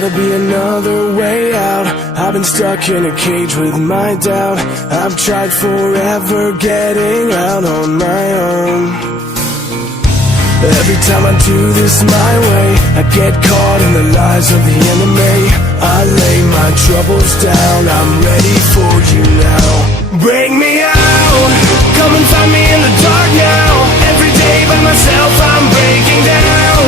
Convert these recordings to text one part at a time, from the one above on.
gotta be another way out. I've been stuck in a cage with my doubt. I've tried forever getting out on my own. Every time I do this my way, I get caught in the lies of the enemy. I lay my troubles down, I'm ready for you now. Bring me out, come and find me in the dark now. Every day by myself I'm breaking down.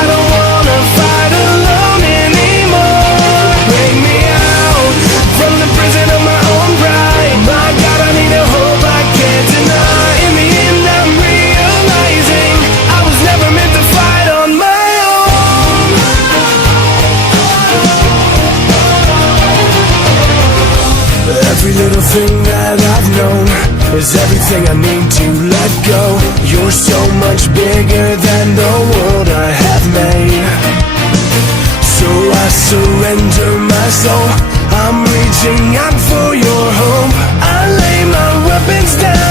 I don't wanna fight alone anymore. Bring me out, from the prison of my own pride. My God, I need a hope I can't deny. In the end I'm realizing I was never meant to fight on my own. Every little thing that I've known is everything I need to let go. You're so much bigger than the world I have made. So I surrender my soul, I'm reaching out for your hope. I lay my weapons down.